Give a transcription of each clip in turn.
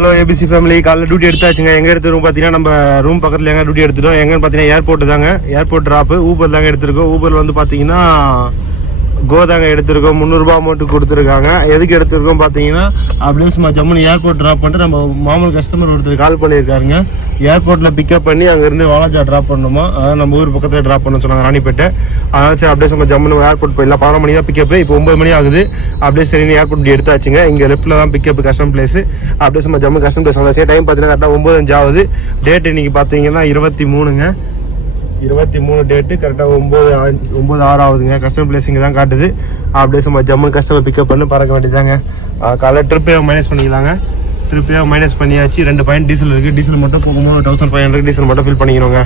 Hello ABC family, காலைல duty எடுத்தாச்சுங்க. எங்கே எடுத்துருக்கோம் பார்த்தீங்கன்னா, நம்ம ரூம் பக்கத்தில் எங்கே டியூட்டி எடுத்துட்டோம். எங்கன்னு பார்த்தீங்கன்னா ஏர்போர்ட் தாங்க. ஏர்போர்ட் ட்ராப்பு ஊபர் தாங்க எடுத்திருக்கோம். ஊபர் வந்து பார்த்தீங்கன்னா கோதாங்க எடுத்திருக்கோம். 300 ரூபா அமௌண்ட் கொடுத்துருக்காங்க. எதுக்கு எடுத்திருக்கோம் பார்த்தீங்கன்னா, அப்படியே சும்மா ஜம்முன்னு ஏர்போர்ட் ட்ராப் பண்ணிட்டு நம்ம மாமூல் கஸ்டமர் ஒருத்தர் கால் பண்ணியிருக்காருங்க. ஏர்போர்ட்டில் பிக்கப் பண்ணி அங்கேருந்து வாலாஜா ட்ராப் பண்ணணுமா, அதாவது நம்ம ஊர் பக்கத்தில் ட்ராப் பண்ண சொன்னாங்க, ராணிப்பேட்டை. அதனால சரி அப்படியே சும்மா ஜம்முன்னு ஏர்போர்ட் போயிடலாம். 11 மணி தான் பிக்கப்பு, இப்போ 9 மணி ஆகுது. அப்படியே சரின்னு ஏர்போர்ட் எடுத்தாச்சுங்க. இங்கே லெஃப்ட்டில் தான் பிக்கப் கஸ்டம் பிளேஸ். அப்படியே சும்மா ஜம்மு கஸ்டம் பிளேஸ் வந்தாச்சு. டைம் பார்த்தீங்கன்னா கரெக்டாக 9:05 ஆகுது. டேட் இன்னைக்கு பார்த்தீங்கன்னா 23ங்க. 23 டேட்டு கரெக்டாக 9:06 ஆகுதுங்க. கஸ்டமர் பிளேஸ் இங்கே தான் காட்டுது. அப்படியே சும்மா ஜம்மு கஸ்டமர் பிக்கப் பண்ணி பறக்க வேண்டியதாங்க. காலைல ட்ரிப்பே மைனஸ் பண்ணிக்கலாங்க. ட்ரிப்பே மைனஸ் பண்ணியாச்சு. 2 பாயிண்ட் டீசல் இருக்குது. டீசல் மட்டும் போகும்போது 1500 டீசல் மட்டும் ஃபில் பண்ணிக்கணுங்க.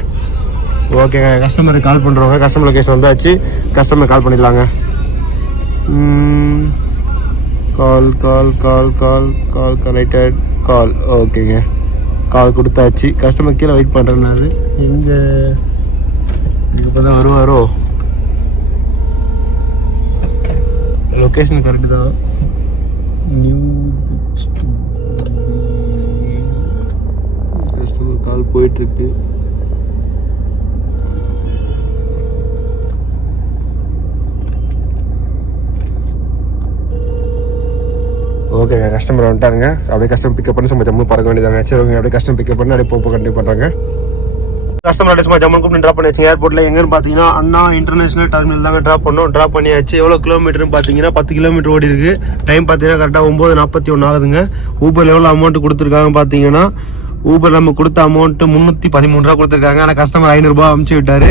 ஓகேங்க, கஸ்டமருக்கு கால் பண்ணுறோங்க. கஸ்டமர் லொகேஷன் வந்தாச்சு. கஸ்டமர் கால் பண்ணிடலாங்க. கால் கால் கால் கால் கால் கனெக்டட் கால். ஓகேங்க, கால் கொடுத்தாச்சு. கஸ்டமர் கீழே வெயிட் பண்ணுறேன் நான். எங்கே இப்போ தான் வருவாரோ? லொக்கேஷன் கரெக்டு தான். New beach. கஸ்டமர் கால் போயிட்டுருக்கு. ஓகேங்க, கஸ்டமர் வந்துட்டாருங்க. அப்படியே கஸ்டமர் பிக்கப் பண்ணி சும்மா ஜம்மு பறக்க வேண்டியதாங்க. சரி ஓகே, அப்படியே கஸ்டமர் பிக்கப் பண்ணி அப்படியே போப்போ கண்டிப்பாக பண்ணுறாங்க. கஸ்டமர் சும்மா ஜம்மு கூப்பிட்டு ட்ராப் பண்ணி வச்சுங்க. ஏர்போர்ட்டில் எங்கன்னு பார்த்தீங்கன்னா அண்ணா இன்டர்நேஷனல் டெர்மினல் தாங்க ட்ராப் பண்ணோம். ட்ராப் பண்ணியாச்சு. எவ்வளோ கிலோமீட்டர்னு பார்த்தீங்கன்னா 10 கிலோமீட்டர் ஓடி இருக்கு. டைம் பார்த்தீங்கன்னா கரெக்டாக 9:41 ஆகுதுங்க. ஊபர் எவ்வளோ அமௌண்ட் கொடுத்துருக்காங்க பார்த்தீங்கன்னா, ஊபர் நம்ம கொடுத்த அமௌண்ட் 313 ரூபா கொடுத்துருக்காங்க. ஆனால் கஸ்டமர் 500 ரூபா அமுச்சு விட்டாரு.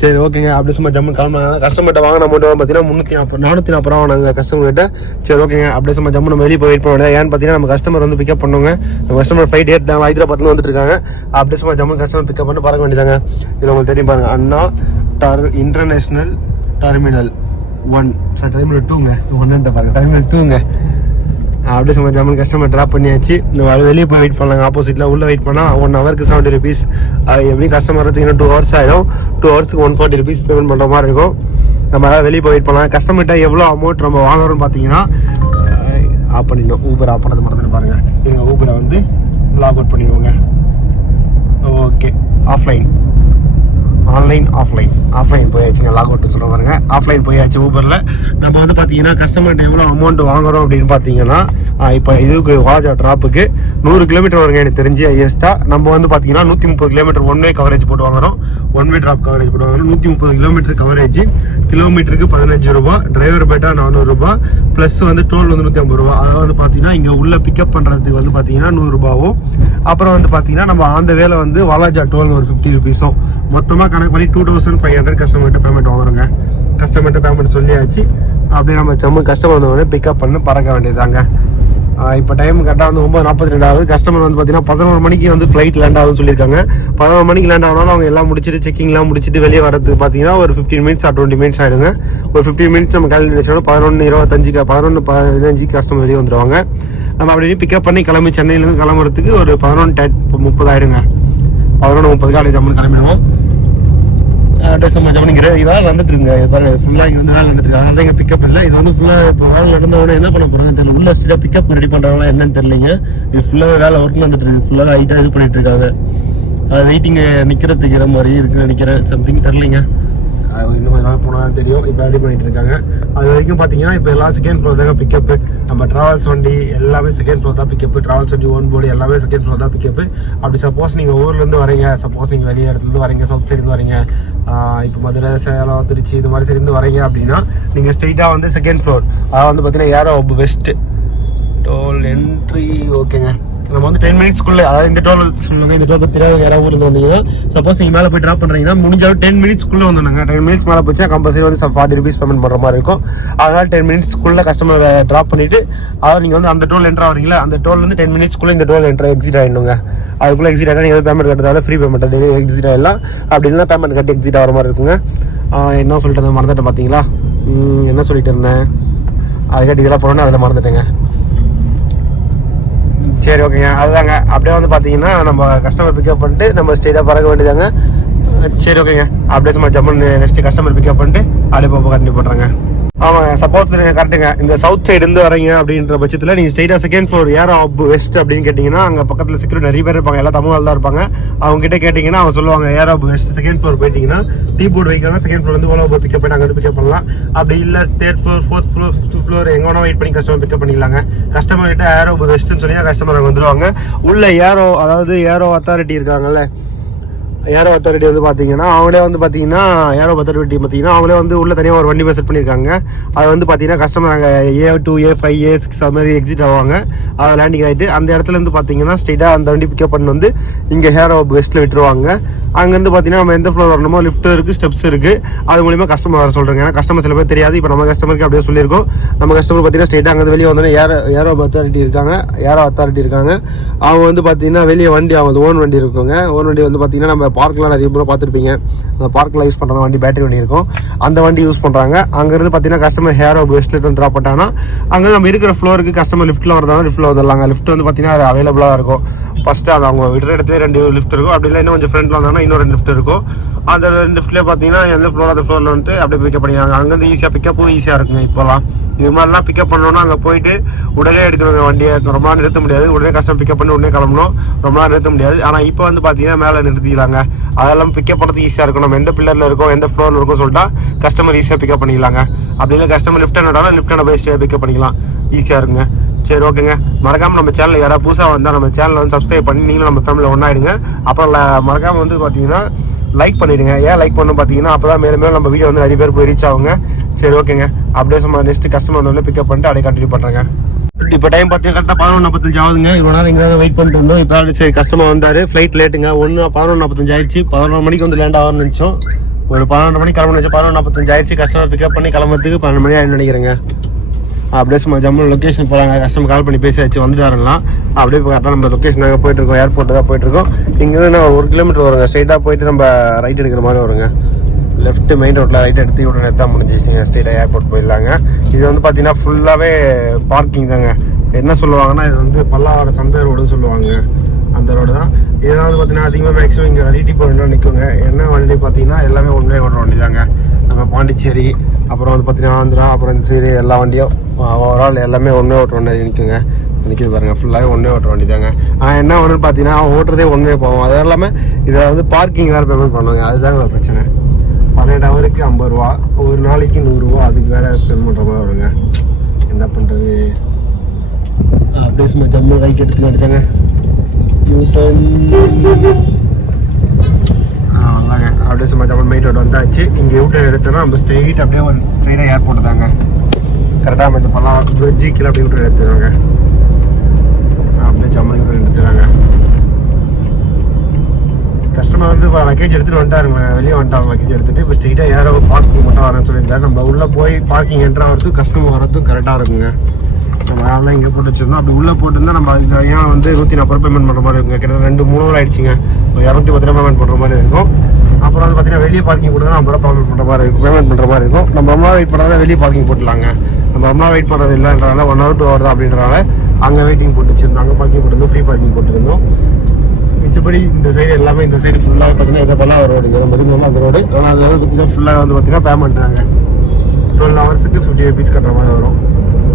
சரி ஓகேங்க, அப்படி சும்மா ஜம்மு கிளம்புனாங்க. கஸ்டமர்கிட்ட வாங்கின அமௌண்ட் பார்த்தீங்கன்னா 440 ரூபா வாங்கினாங்க கஸ்டமர்கிட்ட. சரி ஓகேங்க, அப்படியே சும்மா ஜம்மு நம்ம வெளியே போய் வெயிட் பண்ண வேண்டியது. ஏன்னு பார்த்தீங்கன்னா நம்ம கஸ்டமர் வந்து பிக்கப் பண்ணுவோங்க. நம்ம கஸ்டமர் ஃப்ளைட் ஏறிட்டாங்க, ஹைதராபாத்ல வந்துட்டு இருக்காங்க. அப்படியே சும்மா ஜம்மு கஸ்டமர் பிக்கப் பண்ணி பறக்க வேண்டியதாங்க. இது உங்களுக்கு தெரியும் பாருங்க, அண்ணா இன்டர்நேஷனல் டெர்மினல் 1 டெர்மினல் 2ங்க. 1 பாருங்க, டெர்மினல் 2ங்க. அப்படியே சும்மா ஜம்மன் கஸ்டமர் ட்ராப் பண்ணியாச்சு. இந்த வெளியே போய் வெயிட் பண்ணலாங்க. ஆப்போசிட்டில் உள்ள வெயிட் பண்ணால் 1 ஹவருக்கு 70 ருபீஸ். எப்படி கஸ்டமர் வரதுக்கு 2 ஹவர்ஸ் ஆகிடும். 2 ஹவர்ஸ்க்கு 140 ருபீஸ் பேமெண்ட் பண்ணுற மாதிரி இருக்கும். நம்ம அதாவது வெளியே போய் வெயிட் பண்ணலாம். கஸ்டமர்கிட்ட எவ்வளோ அமௌண்ட் நம்ம வாங்குறோம்னு பார்த்தீங்கன்னா, ஆஃப் பண்ணிடணும். ஊபர் ஆஃப் பண்ணது மறந்துட்டு பாருங்க. எங்கள் ஊபரை வந்து லாக் அவுட் பண்ணிடுவோங்க. ஓகே, ஆஃப்லைன் ஆஃப்லைன் போயாச்சுங்க. லாக் அவுட் சொல்ல பாருங்க, ஆஃப்லைன் போயாச்சு. ஊபரில் நம்ம வந்து பார்த்தீங்கன்னா கஸ்டமர்கிட்ட எவ்வளோ அமௌண்ட் வாங்குறோம் அப்படின்னு பார்த்தீங்கன்னா, இப்போ இதுக்கு வாஜா ட்ராப்புக்கு 100 கிலோமீட்டர் வருங்க எனக்கு தெரிஞ்சு ஹையஸ்டா. நம்ம வந்து பார்த்தீங்கன்னா 130 கிலோமீட்டர் ஒன் வே கவரேஜ் போட்டு வாங்குறோம். ஒன் வே ட்ராப் கவரேஜ் போட்டு வாங்குறோம். 130 கிலோமீட்டர் கவரேஜ். கிலோமீட்டருக்கு 15 ரூபா. டிரைவர் பேட்டா 400 ரூபா. ப்ளஸ் வந்து டோல் வந்து 150 ரூபா. அதாவது வந்து பார்த்தீங்கன்னா இங்கே உள்ள பிக்கப் பண்ணுறதுக்கு வந்து பார்த்தீங்கன்னா 100 ரூபாவும், அப்புறம் வந்து பார்த்தீங்கன்னா நம்ம அந்த வேலை வந்து வாலாஜா டோல் ஒரு 50 ருபீஸும் மொத்தமாக கணக்கு பண்ணி 2500 கஸ்டமர்கிட்ட பேமெண்ட் வாங்குறோங்க. கஸ்டமர்கிட்ட பேமெண்ட் சொல்லியாச்சு. அப்படியே நம்ம ஜம்மு கஸ்டமர் வந்து பிக்கப் பண்ணி பறக்க வேண்டியதாங்க. இப்போ டைம் கரெக்டாக வந்து 9:42 ஆகுது. கஸ்டமர் வந்து பார்த்தீங்கன்னா 11 மணிக்கு வந்து ஃப்ளைட் லேண்ட் ஆகுதுன்னு சொல்லியிருக்காங்க. 11 மணிக்கு லேண்ட் ஆனாலும் அவங்க எல்லாம் முடிச்சுட்டு செக்கிங்லாம் முடிச்சுட்டு வெளியே வரதுக்கு பார்த்தீங்கன்னா ஒரு 15 மினிட்ஸ் ஆர் 20 மினிட்ஸ் ஆகிடுங்க. ஒரு 15 மினிட்ஸ் நம்ம காலையில் நினைச்சாலும் 11:15 கஸ்டமர் வெளியே வந்துடுவாங்க. நம்ம அப்படி பிக்கப் பண்ணி கிளம்பி சென்னையிலேருந்து கிளம்புறதுக்கு ஒரு 11:30 ஆகிடுங்க. 11:30 அப்படியே ஜம்முன்னு கிளம்பிடுவோம். இதான் வந்துட்டு இருக்குங்க. ஃபுல்லாக இங்கே வந்து வேலை வந்துட்டு இருக்கு. அதனால இங்கே பிக்கப் இல்லை. இது வந்து ஃபுல்லாக இப்போ வேலை நடந்தவொடனே என்ன பண்ண போகிறாங்க தெரியல. உள்ள ஸ்ட்ரீட்டாக பிக்கப் ரெடி பண்ணுறாங்களா என்னன்னு தெரியலைங்க. இது ஃபுல்லாக வேலை ஒர்க் வந்துட்டு இருக்கு. ஃபுல்லாக ஹைட்டாக இது பண்ணிட்டு இருக்காங்க. அது வெயிட்டிங்க நிற்கிறதுக்கு மாதிரி இருக்குன்னு நினைக்கிறேன். சம்திங் தெரியலைங்க. இன்னும் கொஞ்ச நாள் போனால் தெரியும். இப்போ ரெடி பண்ணிட்டு இருக்காங்க. அது வரைக்கும் பார்த்தீங்கன்னா இப்போ எல்லாம் செகண்ட் ஃப்ளோர் தாங்க பிக்கப்பு. நம்ம ட்ராவல்ஸ் வண்டி எல்லாமே செகண்ட் ஃப்ளோர் தான் பிக்கப்பு. ட்ராவல்ஸ் வண்டி ஓன் போர்டு எல்லாமே செகண்ட் ஃப்ளோர் தான் பிக்கப்பு. அப்படி சப்போஸ் நீங்கள் ஊர்லேருந்து வரீங்க, சப்போஸ் நீங்கள் வெளியே இடத்துலேருந்து வரீங்க, சவுத் சைட்லேருந்து வரீங்க, இப்போ மதுரை, சேலம், திருச்சி இது மாதிரி சைட்லேருந்து வரீங்க அப்படின்னா நீங்கள் ஸ்ட்ரெயிட்டாக வந்து செகண்ட் ஃப்ளோர், அதாவது வந்து பார்த்தீங்கன்னா ஏரோ வெஸ்ட் டோல் என்ட்ரி. ஓகேங்க, நம்ம வந்து 10 மினிட்ஸ்க்குள்ளே, அதாவது இந்த டோல் சொல்லுங்க, இந்த டோல் தெரியாத யாராவது ஊரில் வந்தீங்கன்னா சப்போஸ் நீங்கள் மேலே போய் ட்ராப் பண்ணுறீங்கன்னா முடிஞ்சாலும் 10 மினிட்ஸ்க்குள்ளே வந்துடுங்க. 10 மினிட்ஸ் மேலே போச்சுன்னா கம்பல்சரி வந்து 40 ருபீஸ் பேமெண்ட் பண்ணுற மாதிரி இருக்கும். அதனால் 10 மினிட்ஸ்க்குள்ளே கஸ்டமரை ட்ராப் பண்ணிவிட்டு, அதாவது நீங்கள் வந்து அந்த டோல் என்ட்ரு ஆகிறீங்களா, அந்த டோல் வந்து 10 மினிட்ஸ்க்குள்ளே இந்த டோல் எக்ஸிட் ஆகிடுங்க. அதுக்குள்ளே எக்ஸிட் ஆகிட்டா நீங்கள் பேமெண்ட் கட்டுறதால ஃப்ரீ பேமெண்ட் டெய்லி எக்ஸிட் ஆகிடலாம். அப்படி இல்லைனா பேமெண்ட் கட்டி எக்ஸிட் ஆகிற மாதிரி இருக்குங்க. என்ன சொல்லிட்டு இருந்தேன் மறந்துட்டேன் பார்த்தீங்களா. என்ன சொல்லிட்டு இருந்தேன், அதுக்காட்டி இதெல்லாம் போனோன்னா அதில் மறந்துட்டேங்க. சரி ஓகேங்க, அதுதாங்க. அப்படியே வந்து பார்த்தீங்கன்னா நம்ம கஸ்டமர் பிக்கப் பண்ணிட்டு நம்ம ஸ்ட்ரெயிட்டாக பறக்க வேண்டியதாங்க. சரி ஓகேங்க, அப்படியே சும்மா ஜம்மன் நெக்ஸ்ட் கஸ்டமர் பிக்கப் பண்ணிட்டு அப்படியே போக கண்டிப்பாக பண்ணுறேங்க. ஆமாங்க, சப்போஸ் கரெக்டுங்க. இந்த சவுத் சைடு இருந்து வரீங்க அப்படின்ற பட்சத்தில் நீங்கள் ஸ்ட்ரைட்டாக செகண்ட் ஃப்ளோர் ஏரோ வெஸ்ட் அப்படின்னு கேட்டிங்கன்னா அங்கே பக்கத்தில் செக்யூரிட்டி நிறைய பேர் இருப்பாங்க, எல்லாம் தமிழ் தான் இருப்பாங்க. அவங்க கிட்ட கேட்டிங்கன்னா அவங்க சொல்லுவாங்க ஏரோ வெஸ்ட் செகண்ட் ஃப்ளோர் போயிட்டீங்கன்னா டீ போர்டு வைக்கலாம், செகண்ட் ஃப்ளோர் வந்து ஓலோ போய் பிக்கப் பண்ணி அங்கே வந்து பிக்கப் பண்ணலாம். அப்படி இல்லை third floor, fourth floor, fifth floor எங்கே வேணா வெயிட் பண்ணி கஸ்டமர் பிக்கப் பண்ணிக்கலாங்க. கஸ்டமர் கிட்ட ஏரோ வெஸ்ட்னு சொல்லி கஸ்டமர் அங்கே வந்துருவாங்க. உள்ள ஏரோ, அதாவது ஏரோ அத்தாரிட்டி இருக்காங்கல்ல, ஏரோ அத்தாரிட்டி வந்து பார்த்தீங்கன்னா அவங்களே வந்து பார்த்தீங்கன்னா ஏரோ அத்தாரிட்டி பார்த்தீங்கன்னா அவங்களே வந்து உள்ள தனியாக ஒரு வண்டி செட் பண்ணியிருக்காங்க. அது வந்து பார்த்தீங்கன்னா கஸ்டமர் அங்கே A2, A5, A6 அது மாதிரி எக்ஸிட் ஆவாங்க. அதை லேண்டிங் ஆகிட்டு அந்த இடத்துல இருந்து பார்த்தீங்கன்னா ஸ்ட்ரெயிட்டாக அந்த வண்டி பிக்கப் பண்ணி வந்து இங்கே ஏரோ வெஸ்ட்டில் விட்டுருவாங்க. அங்கேருந்து பார்த்தீங்கன்னா நம்ம எந்த ஃப்ளோர் வரணுமோ லிஃப்ட் இருக்குது, ஸ்டெப்ஸ் இருக்குது, அது மூலிமா கஸ்டமர் வர சொல்கிறேங்க. ஏன்னா கஸ்டமர் சில பேர் தெரியாது. இப்போ நம்ம கஸ்டமருக்கு அப்படியே சொல்லியிருக்கோம். நம்ம கஸ்டமர் பார்த்தீங்கன்னா ஸ்ட்ரெயிட்டாக அங்கே வெளியே வந்தோன்னே ஏரோ அத்தாரிட்டி இருக்காங்க. அவங்க வந்து பார்த்தீங்கன்னா வெளியே வண்டி அவங்க ஓன் வண்டி இருக்குங்க. ஓன் வண்டி வந்து பார்த்தீங்கன்னா நம்ம பார்க்லாம் நிறைய பேர் பார்த்துருப்பீங்க. அந்த பார்க்கில் யூஸ் பண்ணுற வண்டி பேட்டரி வண்டி இருக்கும், அந்த வண்டி யூஸ் பண்ணுறாங்க. அங்கேருந்து பார்த்தீங்கன்னா கஸ்டமர் ஏரோ வெஸ்ட்டில் வந்து ட்ராப் பண்ணிட்டாங்கன்னா அங்கே நம்ம இருக்கிற ஃப்ளோருக்கு கஸ்டமர் லிஃப்ட்டில் வரதாலும் லிஃப்ட்டில் வந்துடலாங்க. லிஃப்ட் வந்து பார்த்தீங்கன்னா அவைலபிளாக இருக்கும். ஃபஸ்ட்டு அது அவங்க விடுற இடத்துல 2 லிஃப்ட் இருக்கும். அப்படி இல்லை இன்னும் கொஞ்சம் ஃப்ரெண்டில் வந்தாங்கன்னா இன்னும் 2 லிஃப்ட் இருக்கும். அந்த 2 லிஃப்ட்லேயே பார்த்தீங்கன்னா எந்த ஃப்ளோர் அந்த ஃப்ளோரில் வந்துட்டு அப்படியே பிக்கப் பண்ணிக்காங்க. அங்கேருந்து ஈஸியாக பிக்கப்பும் ஈஸியாக இருக்குங்க. இப்போலாம் இது மாதிரிலாம் பிக்கப் பண்ணணும்னா அங்கே போயிட்டு உடனே எடுக்கணுங்க வண்டியை. ரொம்ப நாள் நிறுத்த முடியாது. உடனே கஸ்டமர் பிக்கப் பண்ணி உடனே கிளம்பணும், ரொம்ப நாள் நிறுத்த முடியாது. ஆனால் இப்போ வந்து பார்த்தீங்கன்னா மேலே நிறுத்திக்கலாங்க. அதெல்லாம் பிக்கப் பண்ணுறதுக்கு ஈஸியாக இருக்கும். நம்ம எந்த பில்லரில் இருக்கோம், எந்த ஃப்ளோரில் இருக்கும் சொல்லிட்டா கஸ்டமர் ஈஸியாக பிக்கப் பண்ணிக்கலாங்க. அப்படி இல்லை கஸ்டமர் லிஃப்ட் என்னடாலும் லிஃப்ட் போய் பிக்கப் பண்ணிக்கலாம், ஈஸியாக இருக்குங்க. சரி, ஓகேங்க. மறக்காமல் நம்ம சேனல் யாராவது புதுசாக வந்தால் நம்ம சேனலை வந்து சப்ஸ்கிரைப் பண்ணி நீங்களும் நம்ம ஃபேமிலியில் ஒன்றாயிடுங்க. அப்புறம் மறக்காமல் வந்து பார்த்தீங்கன்னா லைக் பண்ணிவிடுங்க. ஏன் லைக் பண்ணணும் பார்த்தீங்கன்னா அப்போ தான் மேலும் மேலும் நம்ம வீடியோ வந்து நிறைய பேர் போய் ரீச் ஆகுங்க. சரி, ஓகேங்க. அப்படியே சும்மா நெக்ஸ்ட் கஸ்டமர் வந்து பிக்கப் பண்ணிட்டு அப்படியே கண்டினியூ பண்ணுறேங்க. இப்போ டைம் பார்த்தீங்கன்னா கரெக்டாக 11:45 ஆகுதுங்க. இவ்வளோ நேரம் இங்கே வெயிட் பண்ணிட்டு இருந்தோம். இப்போ சரி கஸ்டமர் வந்தார். ஃப்ளைட் லேட்டுங்க. 11:45 ஆயிடுச்சு. 11 மணிக்கு வந்து லேண்ட் ஆகும்னு நினச்சோம். ஒரு 12 மணிக்கு கிளம்பு நினச்சோம். 11:45 ஆயிடுச்சு. கஸ்டமர் பிக்கப் பண்ணி கிளம்புறதுக்கு 12 மணி ஆகிடும் நினைக்கிறேங்க. அப்படியே சும்மா ஜம்மு லொக்கேஷன் போகிறாங்க. கஸ்டமர் கால் பண்ணி பேசியாச்சு, வந்துட்டு வரலாம். அப்படியே இப்போ கரெக்டாக நம்ம லொக்கேஷன் நாங்கள் போயிட்டுருக்கோம். ஏர்போர்ட்டு தான் போயிட்டுருக்கோம். இங்கேருந்து 1 கிலோமீட்டர் வருங்க. ஸ்ட்ரைட்டாக போயிட்டு நம்ம ரைட் எடுக்கிற மாதிரி வருங்க. லெஃப்ட் மெயின் ரோட்டில் ரைட் எடுத்து உடனே தான் முடிஞ்சிச்சுங்க. ஸ்ட்ரைட்டாக ஏர்போர்ட் போயிடலாங்க. இது வந்து பார்த்தீங்கன்னா ஃபுல்லாகவே பார்க்கிங் தாங்க. என்ன சொல்லுவாங்கன்னா இது வந்து பல்லாவர சந்தை ரோடுன்னு சொல்லுவாங்க. அந்த ரோடு தான். இதெல்லாம் வந்து பார்த்தீங்கன்னா அதிகமாக மேக்ஸிமம் இங்கே நிறைய டிப்போ வண்டி நிற்குங்க. என்ன வண்டி பார்த்தீங்கன்னா எல்லாமே ஒன்றே ஓடுற வண்டி தாங்க. நம்ம பாண்டிச்சேரி, அப்புறம் வந்து பார்த்தீங்கன்னா ஆந்திரா, அப்புறம் இந்த சைடு எல்லா வண்டியும் ஓவரால் எல்லாமே ஒன்றே ஓட்டுற வண்டி நிற்குங்க. நிற்கிது பாருங்கள், ஃபுல்லாகவே ஒன்றே ஓட்டுற வண்டி தாங்க. ஆனால் என்ன ஒன்று பார்த்தீங்கன்னா ஓட்டுறதே ஒன்றே போவோம். அது இல்லாமல் இதை வந்து பார்க்கிங் வேறு பேமெண்ட் பண்ணுவாங்க. அதுதாங்க ஒரு பிரச்சனை. 12 ஹவருக்கு 50 ரூபா, ஒரு நாளைக்கு 100 ரூபா, அதுக்கு வேறு ஸ்பெண்ட் பண்ணுற மாதிரி வருங்க. என்ன பண்ணுறது? அப்படியே சும்மா ஜம்மு ரைட் எடுத்துக்க வேண்டியதாங்க. அதாங்க அப்படியே சும்மா ஜம்மு மெயின் ரோடு வந்தாச்சு. இங்கே யூட்டர்ன் எடுத்தோன்னா நம்ம ஸ்ட்ரெயிட் அப்படியே ஒரு ஸ்ட்ரெயிட்டாக ஏர்போர்ட் தாங்க. கரெக்டாக நம்ம பல்லாம் பிரிட்ஜி கீழே அப்படியே யூட்டர்ன் எடுத்துருவாங்க. அப்படியே ஜம்மு யூட்டர்ன் எடுத்துறாங்க. கஸ்டமர் வந்து லக்கேஜ் எடுத்துகிட்டு வந்துட்டாருங்க. வெளியே வந்துட்டாங்க லக்கேஜ் எடுத்துகிட்டு. இப்போ ஸ்ட்ரெயிட்டாக ஏரோ பார்க்கிங் மட்டும் வரேன்னு சொல்லியிருந்தாரு. நம்ம உள்ளே போய் பார்க்கிங் என்ட்ரு ஆகிறதுக்கும் கஸ்டமர் வரதுக்கும் கரெக்டாக இருக்குங்க. நம்ம அதெல்லாம் இங்கே போட்டு வச்சிருந்தோம். அப்படி உள்ளே போட்டுருந்தா நம்ம அதுக்கு ஏன் வந்து 140 பேமெண்ட் பண்ணுற மாதிரி இருக்குங்க. கிட்டத்தட்ட 2-3 ஹவர் ஆயிடுச்சுங்க. 210 ரூபா பேமெண்ட் பண்ணுற மாதிரி இருக்கும். அப்புறம் வந்து பார்த்தீங்கன்னா வெளியே பார்க்கிங் போட்டு 50 ரூபா பேமெண்ட் பண்ணுற மாதிரி இருக்கும். நம்ம ரொம்ப நாள் வெயிட் பண்ணாதான் வெளியே பார்க்கிங் போட்டுலாங்க. நம்ம ரொம்ப நாள் வெயிட் பண்ணுறது இல்லைன்றனால 1 hour 2 hour தான் அப்படின்றனால அங்கே வெயிட்டிங் போட்டு வச்சிருந்தோம். அங்கே பார்க்கிங் போட்டுருந்தோம், ஃப்ரீ பார்க்கிங் போட்டுருந்தோம். மிச்சப்படி இந்த சைடு எல்லாமே இந்த சைடு ஃபுல்லாக பார்த்தீங்கன்னா எதை பண்ணால் ரோடு நம்ம இருந்தோம்னா அந்த ரோடு. ஆனால் அதில் வந்து பார்த்தீங்கன்னா ஃபுல்லாக வந்து பார்த்தீங்கன்னா பேமெண்ட் தாங்க. 12 ஹவர்ஸுக்கு 50 rupees கட்டுற மாதிரி வரும்.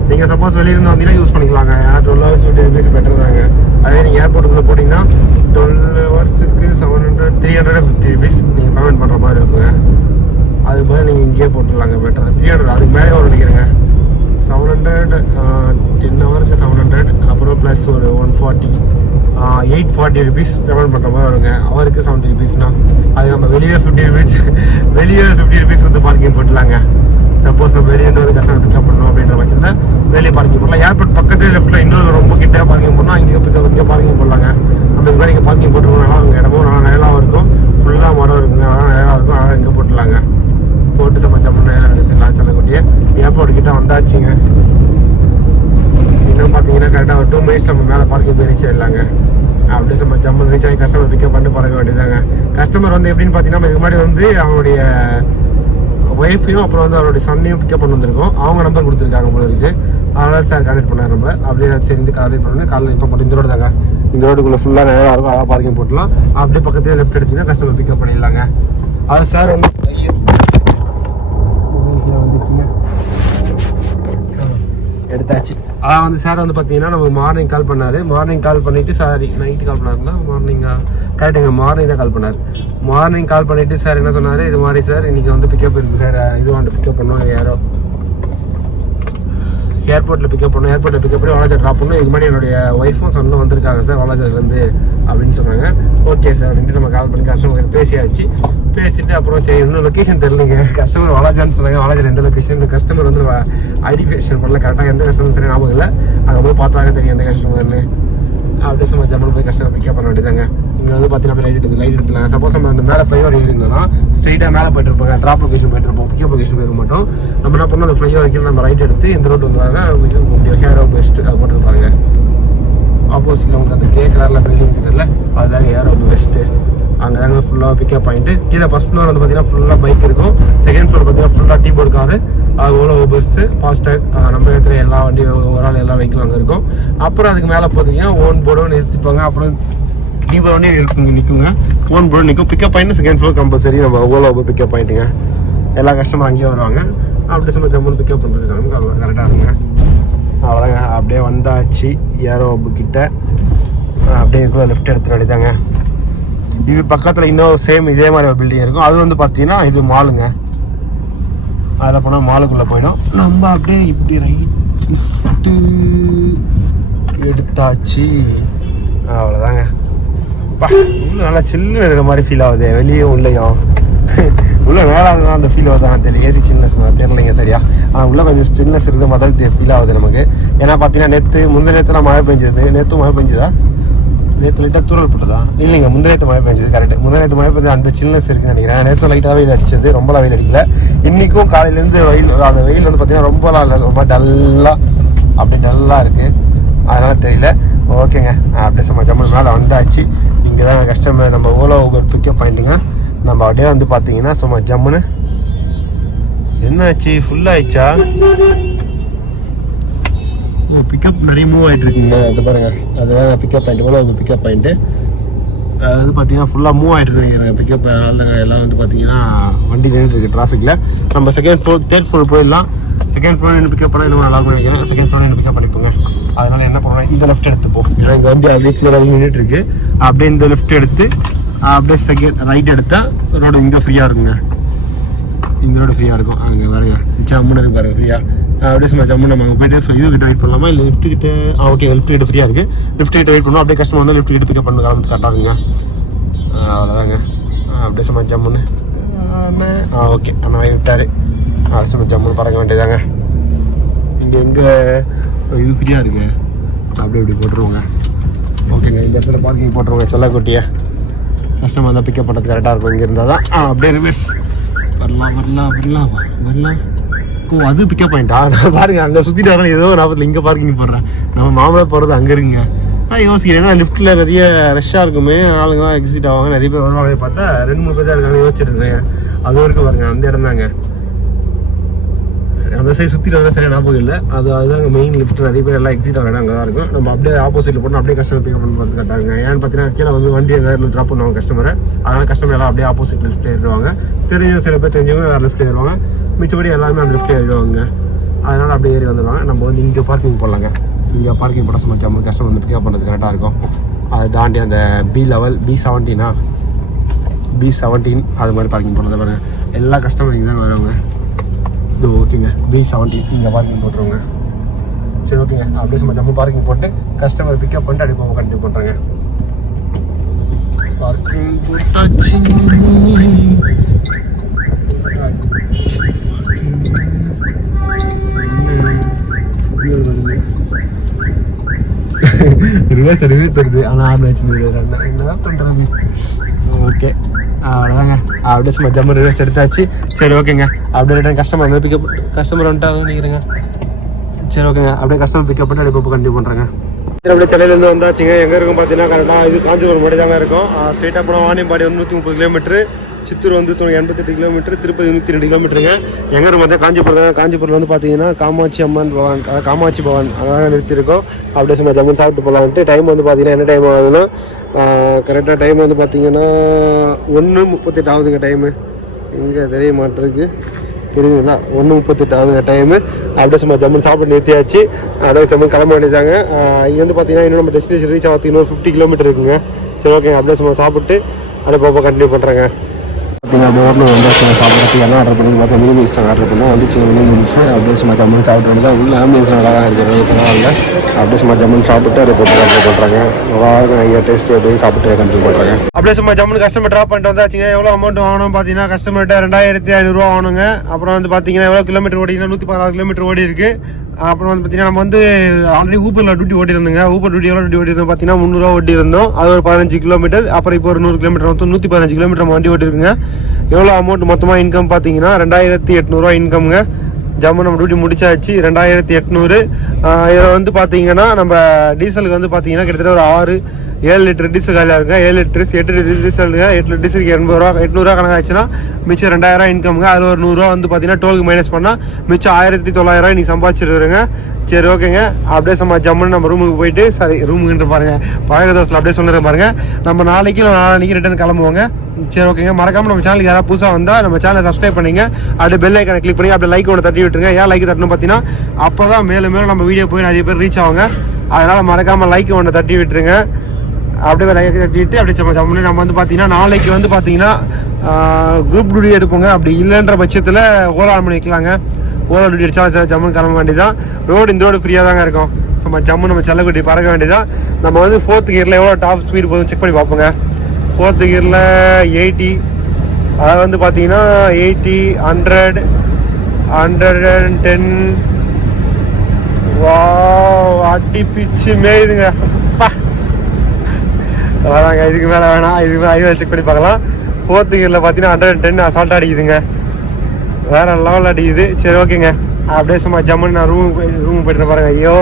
நீங்கள் சப்போஸ் வெளியிருந்து வந்தீங்கன்னா யூஸ் பண்ணிக்கலாங்க. ஏன்னா 12 hours 50 rupees பெட்டர் தாங்க. அதே நீங்கள் ஏர்போர்ட்டுக்குள்ளே போட்டிங்கன்னா 12 ஹவர்ஸுக்கு 350 rupees நீங்கள் பேமெண்ட் பண்ணுற மாதிரி இருக்குங்க. அதுக்கு பதில் நீங்கள் இங்கேயே போட்டுடலாங்க, பெட்டர். 300 அதுக்கு மேலே ஒரு நினைக்கிறேங்க. 700 10 ஹவருக்கு 700, அப்புறம் ப்ளஸ் ஒரு 140 840 rupees பேமெண்ட் பண்ணுற மாதிரி வருங்க. அவருக்கு 70 rupeesனா அது நம்ம வெளியே 50 rupees வெளியே 50 rupees வந்து பார்க்கிங் போட்டுலாங்க. சப்போஸ் நம்ம வெளியே வந்து கஸ்டமர் பிக்கப் பண்ணணும் அப்படின்ற பட்சத்தில் வெளியே பார்க்கிங் போடலாம். ஏர்போர்ட் பக்கத்தில் லெஃப்ட்டில் இன்னொரு ரொம்ப கிட்டே பார்க்கிங் போடலாம். இங்கே இங்கே பார்க்கிங் போடலாங்க. நம்ம இது மாதிரி இங்கே பார்க்கிங் போட்டுருக்கோம். அவங்க இடமும் நல்லா நேராகவும் இருக்கும், ஃபுல்லாக மரம் இருக்குங்க, நல்லா நேராக இருக்கும். அதனால் இங்கே போட்டுலாங்க. போட்டு நம்ம ஜம்மு நேரம் எடுத்துக்கலாம். செல்லக்கூடிய ஏர்போர்ட் கிட்ட வந்தாச்சுங்க. இன்னும் பார்த்தீங்கன்னா கரெக்டாக ஒரு 2 minutes நம்ம மேலே பார்க்கிங் போய் ரீச் ஆயிடலாங்க. அப்படியே நம்ம ஜம்மு ரீச் ஆகி கஸ்டமர் பிக்கப் பண்ணிட்டு பறக்க வேண்டியதாங்க. கஸ்டமர் வந்து எப்படின்னு பார்த்தீங்கன்னா இதுக்கு முன்னாடி வந்து அவனுடைய ஒய்ஃபையும் அப்புறம் வந்து அவருடைய சன்னையும் பிக்கப் பண்ணி வந்திருக்கோம். அவங்க நம்பர் கொடுத்துருக்காங்க போல இருக்கு. அதனால சார் கான்டெக்ட் பண்ணார். நம்ம அப்படியே சரிட்டு கான்டெக்ட் பண்ணி காலையில் இப்போ மட்டும் இந்த ரோடு தாங்க. இந்த ரோடுக்குள்ளே ஃபுல்லாக நேரம் இருக்கும். அதான் பார்க்கிங் போட்டலாம். அப்படியே பக்கத்துல லெஃப்ட் எடுத்தீங்கன்னா கஸ்டமர் பிக்கப் பண்ணிடலாங்க. அது சார் வந்து வந்துச்சுங்க. எடுத்தாச்சு. அதான் வந்து சார் வந்து பார்த்தீங்கன்னா நம்ம மார்னிங் கால் பண்ணார். மார்னிங் கால் பண்ணிவிட்டு சார் நைட்டு கால் பண்ணாருங்களா மார்னிங்கா கரெக்டுங்க மார்னிங் தான் கால் பண்ணார். மார்னிங் கால் பண்ணிவிட்டு சார் என்ன சொன்னார், இது மாதிரி சார் இன்றைக்கி வந்து பிக்கப் இருக்குது சார், இது வந்து பிக்கப் பண்ணுவோம் யாரோ ஏர்போர்ட்டில் பிக்கப் பண்ணோம். ஏர்போர்ட்டில் பிக்கப் பண்ணி வாலாஜா ட்ராப் பண்ணோம். இது மாதிரி என்னுடைய ஒய்ஃபும் சொன்னும் வந்திருக்காங்க சார் வாலாஜாலேருந்து அப்படின்னு சொன்னாங்க. ஓகே சார் அப்படின்ட்டு நம்ம கால் பண்ணி கஸ்டமர் பேசியாச்சு. பேசிட்டு அப்புறம் சரி இன்னும் லொக்கேஷன் தெரியலைங்க. கஸ்டமர் வாலாஜான்னு சொன்னாங்க. வாலாஜாவில் எந்த லொக்கேஷன் கஸ்டமர் வந்து ஐடென்டிஃபிகேஷன் பண்ணல கரெக்டாக எந்த கஸ்டமர் சரி ஞாபகம் இல்லை. அங்கே போய் பார்த்தாங்க தெரியும் எந்த கஸ்டமர்னு. அப்படியே சும்மா ஜம்மல் போய் கஸ்டமர் பிக்கப் பண்ண வேண்டியதாங்க. இங்கே வந்து பார்த்தீங்கன்னா லைட் எடுத்துலாம். சப்போஸ் நம்ம அந்த மேலே ஃப்ளைஓவர் ஏறிந்தோம்னா ஸ்ட்ரெயிட்டாக மேலே போயிட்டு இருப்பாங்க. ட்ராப் லொக்கேஷன் போயிட்டு இருப்போம், பிக்கப் லொக்கேஷன் போயிட மாட்டோம். நம்ம என்ன பண்ணோம் அந்த ஃப்ளைஓவர் கீழே நம்ம ரைட் எடுத்து இந்த ரோட் வந்துடுவாங்க. இது முடியும் ஹேரோ பெஸ்ட் அது போட்டு பாருங்க. ஆப்போசிட்டில் உங்களுக்கு அந்த கிரே கலரில் பில்டிங் இருக்குதுல்ல அதுதாங்க ஹேரோ பெஸ்ட்டு. அங்கே தாங்க ஃபுல்லாக பிக்கப் பாயிண்ட்டு. கீழே ஃபஸ்ட் ஃப்ளோர் வந்து பார்த்தீங்கன்னா ஃபுல்லாக பைக் இருக்கும். செகண்ட் ஃப்ளோர் பார்த்தீங்கன்னா ஃபுல்லாக டீ போர்டு காரு, அது ஓலோ பஸ்ஸு, ஃபாஸ்டாக் நம்ம இடத்துல எல்லா வண்டியும் ஓவரால் எல்லா வெஹிக்கிளும் அங்கே இருக்கும். அப்புறம் அதுக்கு மேலே பார்த்தீங்கன்னா ஓன் போர்டும் நிறுத்திப்பாங்க. அப்புறம் டீ போர்டு வண்டி நிற்குங்க. ஓன் போர்டு நிற்கும். Pickup point second floor compulsory நம்ம ஓலோ பிக்கப் பாயிண்ட்டுங்க. எல்லா கஸ்டமரும் அங்கேயே வருவாங்க. அப்படி சும்மா ஜம்முன்னு பிக்கப் பண்ணுறதுக்காக கரெக்டாக இருக்குங்க. அவ்வளோதாங்க. அப்படியே வந்தாச்சு ஏரோ கிட்ட. அப்படியே கூட லெஃப்ட் எடுத்துட வேண்டியதாங்க. இது பக்கத்தில் இன்னும் சேம் இதே மாதிரி ஒரு பில்டிங் இருக்கும். அது வந்து பார்த்தீங்கன்னா இது மாலுங்க. அதில் போனால் மாலுக்குள்ளே போயிடும். நம்ம அப்படியே இப்படி ரைட்டு எடுத்தாச்சு. அவ்வளோதாங்க. உள்ள நல்லா சில்லுன்னு இருக்கிற மாதிரி ஃபீல் ஆகுது. வெளியே உள்ளேயும் உள்ள மேலாதான் அந்த ஃபீல் ஆகுது. தெரியல ஏசி சில்னஸ் தெரியலைங்க சரியா. ஆனால் உள்ள கொஞ்சம் சில்னஸ் இருக்கிற மாதிரி தான் ஃபீல் ஆகுது நமக்கு. ஏன்னா பார்த்தீங்கன்னா முந்தின நேரத்தில் மழை பெஞ்சது. நேற்று மழை பெஞ்சுதா? நேற்று லைட்டாக தூரல் போட்டதா? இல்லைங்க முந்தினத்து மழை பெஞ்சது கரெக்டு. முந்தினத்து மழை பெஞ்சது அந்த சில்னஸ் இருக்குன்னு நினைக்கிறேன். நேற்று லைட்டாக வெயில் அடிச்சது, ரொம்பலாம் வெயில் அடிக்கல. இன்றைக்கும் காலையிலேருந்து அந்த வெயில் வந்து பார்த்தீங்கன்னா ரொம்பலாம் இல்லை, ரொம்ப டல்லாக அப்படி டல்லாக இருக்குது. அதனால் தெரியல. ஓகேங்க. அப்படியே சும்மா ஜம்முன்னு மேலே வந்தாச்சு. இங்கே தான் கஸ்டமர் நம்ம ஓலோ ஊபர் பிக்கப் பாயிண்ட்டுங்க. நம்ம அப்படியே வந்து பார்த்தீங்கன்னா சும்மா ஜம்முன்னு என்னாச்சு ஃபுல்லாகிடுச்சா? பிக்கப் நிறைய மூவ் ஆகிட்டு இருக்குங்க. அது பாருங்கள் அதுதான் பிக்கப் பாயிண்ட். ஓலோ பிக்கப் பாயிண்ட்டு அது வந்து பார்த்தீங்கன்னா ஃபுல்லாக மூவ் ஆகிட்டு இருக்குங்க பிக்கப். அதனால தாங்க எல்லாம் வந்து பார்த்தீங்கன்னா வண்டி நின்றுட்டு இருக்குது டிராஃபிக்கில். நம்ம செகண்ட் ஃப்ளோர் தேர்ட் ஃப்ளோர் போயிடலாம். செகண்ட் ஃப்ளோர் இன்னும் பிக்கப் பண்ணால் இன்னும் நல்லா இருக்கும் நினைக்கிறேன். செகண்ட் ஃப்ளோர் இன்னும் பிக்கப் பண்ணிப்போங்க. அதனால் என்ன பண்ணுறோம் இந்த லெஃப்ட் எடுத்துப்போம். ஏன்னா இங்கே வண்டி அப்படியே ஃப்ளோர் நின்றுட்டு இருக்கு. அப்படியே இந்த லெஃப்ட் எடுத்து அப்படியே செகண்ட் ரைட் எடுத்தால் ரோடு இங்கே ஃப்ரீயாக இருக்குங்க. இந்த ரோடு ஃப்ரீயாக இருக்கும். அங்கே பாருங்க ஜம்முன்னு இருக்கு பாருங்க ஃப்ரீயாக. அப்படியே சும்மா ஜம்முன்னு நம்ம அங்கே போய்ட்டு இது கிட்ட வெயிட் பண்ணலாமா இல்லை லிஃப்ட் கிட்ட? ஓகே லிஃப்ட் கிட்ட ஃப்ரீயாக இருக்குது. லிஃப்ட் கிட்ட வெயிட் பண்ணோம். அப்படியே கஸ்டமர் வந்து லிஃப்ட் கிட்ட பிக்கப் பண்ண காலத்து கரெக்டாக இருக்குங்க. அவ்வளோதாங்க. அப்படியே சும்மா ஜம்முன்னு ஓகே அண்ணா விட்டார். சும்மா ஜம்முன்னு பறக்க வேண்டியதாங்க. இங்கே எங்கே இது ஃப்ரீயாக இருக்கு. அப்படியே இப்படி போட்டுருவோங்க. ஓகேங்க. இந்த இடத்துல பார்க்கிங் போட்டுருவோங்க. செல்லக்குட்டியை கஸ்டமர் வந்தால் பிக்கப் பண்ணுறது கரெக்டாக இருக்கும். இங்கே இருந்தால் தான் அப்படியே ரிவர்ஸ் வரலாம். ஓ அது பிக்கப் பாயிண்டா? நான் பாருங்க அங்கே சுற்றிட்டு வரேன். ஏதோ நாற்பத்தில் இங்கே பார்க்கிங் போடுறேன். நம்ம மாமலை போகிறது அங்கே இருக்குங்க. நான் யோசிக்கிறேன் ஏன்னா லிஃப்ட்டில் நிறைய ரஷ்ஷாக இருக்குமே, ஆளுங்களாம் எக்ஸிட் ஆவாங்க, நிறைய பேர் வருவாங்க. பார்த்தா 2-3 பேர் தான் இருக்காங்க. யோசிச்சிருந்தேன் அது வரைக்கும் பாருங்க அந்த இடம் தாங்க. அந்த சைடு சுற்றிட்டு வந்தால் சரியாக ஞாபகம் இல்லை. அதுதாங்க மெயின் லிஃப்ட். நிறைய பேர் எல்லாம் எக்ஸிட் ஆகிடும் அங்கே தான் இருக்கும். நம்ம அப்படியே ஆப்போசிட்டில் போட்டு அப்படியே கஸ்டமர் பிக்கப் பண்ணுறது கரெக்டாங்க. ஏன்னு பார்த்தீங்கன்னா கீழே வந்து வண்டி ஏதாவது ட்ராப் பண்ணுவாங்க கஸ்டமரை. அதனால் கஸ்டமர் எல்லாம் அப்படியே ஆப்போசிட் லிஃப்ட் ஏறுவாங்க. தெரிஞ்ச சில பேர் தெரிஞ்சவங்க வேறு லிஃப்ட் ஏறுவாங்க. மிச்சபடி எல்லாருமே அந்த லிஃப்ட் ஏறிடுவாங்க. அதனால் அப்படியே ஏறி வந்துடுவாங்க. நம்ம வந்து இங்கே பார்க்கிங் போடலாங்க. இங்கே பார்க்கிங் போட சும்மா ஜம்மு கஸ்டமர் வந்து பிக்கப் பண்ணுறது கரெக்டாக இருக்கும். அதை தாண்டி அந்த பி லெவல் B17 அது மாதிரி பார்க்கிங் போடுறது பாருங்கள். எல்லா கஸ்டமர் இங்கே தான் வருவாங்க. இது ஓகேங்க. B17 இங்கே பார்க்கிங் போட்டுருவாங்க. சரி ஓகேங்க. அப்படியே சும்மா ஜம்மு பார்க்கிங் போட்டு கஸ்டமர் பிக்கப் பண்ணிட்டு அப்படியே போக கண்டினியூ பண்ணுறேங்க. பார்க்கிங் போட்டாச்சு. ரிவர்ஸ் தருது. ஆனால் என்ன பண்ணுறது? ஓகே அவ்வளோதாங்க. அப்படியே சும்மா ஜம்மு ரிவர்ஸ் எடுத்தாச்சு. சரி ஓகேங்க. அப்படியே ரிட்டன் கஸ்டமர் வந்து பிக்கப் கஸ்டமர் வந்துட்டாங்க நினைக்கிறேங்க. சரி ஓகேங்க. அப்படியே கஸ்டமர் பிக்கப் பண்ணி அப்படியே இப்போ கண்டினியூ பண்ணுறேங்க. அப்படியே சென்னையிலேருந்து வந்தாச்சுங்க. எங்கே இருக்கும் பார்த்தீங்கன்னா கரெக்டாக இது காஞ்சிபுரம் மட்டும் தாங்க இருக்கும். ஸ்ட்ரெயிட்டாக போனால் வாணியம்பாடி வந்து 130 கிலோமீட்டரு, சித்தூர் வந்து 88 கிலோமீட்டர், திருப்பதி 102 கிலோமீட்டருங்க. எங்கே இருக்கும் பார்த்தா காஞ்சிபுரம். காஞ்சிபுரம் வந்து பார்த்தீங்கன்னா காமாட்சி அம்மன் பவன், காமாட்சி பவன் அங்கே நிறுத்திருக்கோம். அப்படியே சும்மா ஜம்மன் சாப்பிட்டு போகலான்ட்டு. டைம் வந்து பார்த்தீங்கன்னா என்ன டைம் ஆகுதுன்னா கரெக்டாக டைம் வந்து பார்த்தீங்கன்னா 1:38 ஆகுதுங்க டைமு. இங்கே தெரிய மாட்டிருக்கு. தெரியுதுங்களா 1:38 ஆகுது டைமு. அப்படியே சும்மா ஜம்முன்னு சாப்பிட்டு நிறுத்தியாச்சு. அப்படியே ஜம்முன்னு கிளம்ப வேண்டியதாங்க. இங்கே வந்து பார்த்தீங்கன்னா இன்னும் நம்ம டெஸ்டினேஷன் ரீச் ஆகிறதுக்கு இன்னொரு 50 கிலோமீட்டர் இருக்குங்க. சரி ஓகே, அப்படியே சும்மா சாப்பிட்டு அப்படியே பாப்பா கண்டினியூ பண்ணுறேங்க. பார்த்தீங்கன்னா போர்டில் வந்து சாப்பிட்றதுக்கு எல்லாம் ஆர்டர் பண்ணி பார்த்தா மினி மீல்ஸ் ஆர்டர் பண்ணோம். வந்துச்சு மினி மீல்ஸ். அப்படியே சும்மா ஜம்முன்னு சாப்பிட்டு வந்து உள்ள ஆம்பியன்ஸ் நல்லா தான் இருக்குது, பரவாயில்ல. அப்படியே சும்மா ஜம்முன்னு சாப்பிட்டு அப்படியே போட்டு கண்டினியூ பண்ணுறாங்க. நல்லா இருக்கும் ஐயா டேஸ்ட்டு அப்படின்னு சாப்பிட்டு கண்டினியூ பண்ணுறாங்க. அப்படியே சும்மா ஜம்முன்னு கஸ்டமர் ட்ராப் பண்ணிட்டு வந்தாச்சுங்க. எவ்வளோ அமௌண்ட் வாங்கணும் பார்த்தீங்கன்னா கஸ்டமர்கிட்ட 2500 வாங்கணுங்க. அப்புறம் வந்து பார்த்தீங்கன்னா எவ்வளோ கிலோமீட்டர் ஓடிங்கன்னா 116 கிலோமீட்டர் ஓடி இருக்கு. அப்புறம் வந்து பார்த்தீங்கன்னா நம்ம வந்து ஆல்ரெடி ஊப்பரில் டியூட்டி ஓட்டி இருந்தோங்க. ஊப்பர் டியூட்டி எவ்வளோ டியூட்டி ஓட்டி இருந்தோம் பார்த்தீங்கன்னா 300 ஓட்டி இருந்தோம். அது ஒரு 15 கிலோமீட்டர். அப்புறம் இப்போ ஒரு 100 கிலோமீட்டர் மொத்தம் 115 கிலோமீட்டர் நம்ம வண்டி ஓட்டி இருக்குங்க. எவ்வளோ அமௌண்ட் மொத்தமாக இன்கம் பார்த்தீங்கன்னா 2800 இன்கம்ங்க. ஜம்மு நம்ம டியூட்டி முடிச்சாச்சு 2800. இதில் வந்து பார்த்தீங்கன்னா நம்ம டீசலுக்கு வந்து பார்த்தீங்கன்னா கிட்டத்தட்ட ஒரு 7 லிட்டர் டீசல் காலியாக இருக்குங்க. 7 லிட்டர்ஸ் 8 லிட்டர் டீசலுங்க. 8 லிட்டர் டீசலுக்கு 800 கணக்காச்சுன்னா மிச்சம் 2000 இன்கம்ங்க. அதில் ஒரு 100 வந்து பார்த்தீங்கன்னா டோலுக்கு மைனஸ் பண்ணால் மிச்சம் 1900 நீ சம்பாதிச்சிருக்கிறேங்க. சரி ஓகேங்க, அப்படியே சும்மா ஜம்முன்னு நம்ம ரூமுக்கு போயிட்டு ரூமுக்குன்ற பாருங்க பழக தோசையில் அப்படியே சொல்லுறேன் பாருங்க. நம்ம நாளைக்கு ரிட்டர்ன் கிளம்புவோங்க. சரி ஓகேங்க, மறக்காம நம்ம சேனலுக்கு யாராவது புதுசாக வந்தால் நம்ம சேனலை சப்ஸ்கிரைப் பண்ணிங்க. அப்படியே பெல் ஐக்கனை கிளிக் பண்ணி அப்படியே லைக் ஒன்று தட்டி விட்டுருங்க. ஏன் லைக் தட்டணும் பார்த்தீங்கன்னா அப்போ தான் மேலும் மேலும் நம்ம வீடியோ போய் நிறைய பேர் ரீச் ஆகுங்க. அதனால் மறக்காமல் லைக் ஒன்று தட்டி விட்டுருங்க. அப்படியே லைக் தட்டிட்டு அப்படியே ஜம்முன்னு நம்ம வந்து பார்த்தீங்கன்னா நாளைக்கு வந்து பார்த்தீங்கன்னா குரூப் டியூட்டி எடுப்போங்க. அப்படி இல்லைன்ற பட்சத்தில் ஓலா ஆன் பண்ணி வைக்கலாங்க. ஓலா டியூட்டி அடிச்சா ஜம்முன்னு கிளம்ப வேண்டியதான். இந்த ரோடு ஃப்ரீயாக தாங்க இருக்கும். சும்மா ஜம்மு நம்ம செல்லக்குட்டி பறக்க வேண்டியதான். நம்ம வந்து 4th கியரில் எவ்வளோ டாப் ஸ்பீடு போதும் செக் பண்ணி பார்ப்போங்க. 4th கியரில் 80, அது வந்து பார்த்தீங்கன்னா 80, 100, 110. வா அடி பிச்சு மேயுதுங்க. அதாங்க, இதுக்கு மேலே வேணாம். இதுக்கு மேலே ஐடியா செக் பண்ணி பார்க்கலாம். 4th கியரில் பார்த்தீங்கன்னா 110 அசால்ட்டாக அடிக்குதுங்க. வேறு லெவலில் அடிக்குது. சரி ஓகேங்க, அப்படியே சும்மா ஜம்முன்னு நான் ரூமுக்கு போய்ட்டு பாருங்க. ஐயோ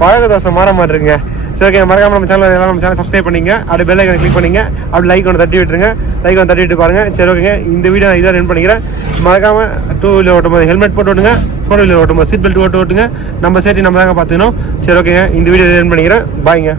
பழக தோசை மாற மாட்டேருங்க. சரி ஓகே, மறக்காம நம்ம சேனல் எல்லாம் நம்ம சேனல் சப்ஸ்கிரைப் பண்ணிங்க. அப்படியே பெல் ஐக்கனை கிளிக் பண்ணிங்க. அப்படி லைக் ஒன்று தட்டி விட்டுருங்க. லைக் ஒன்று தட்டி விட்டு பாருங்க. சரி ஓகேங்க, இந்த வீடியோ நான் இதாக ரன் பண்ணிக்கிறேன். மறக்காம 2 வீலர் ஓட்டும்போது ஹெல்மெட் போட்டு ஓட்டுங்க. 4 வீலர் ஓட்டும்போது சீட் பெல்ட் ஓட்டுங்க. நம்ம சேஃப்டி நம்ம தாங்க பார்த்துக்கணும். சரி ஓகேங்க, இந்த வீடியோ ரன் பண்ணிக்கிறேன். பாய்ங்க.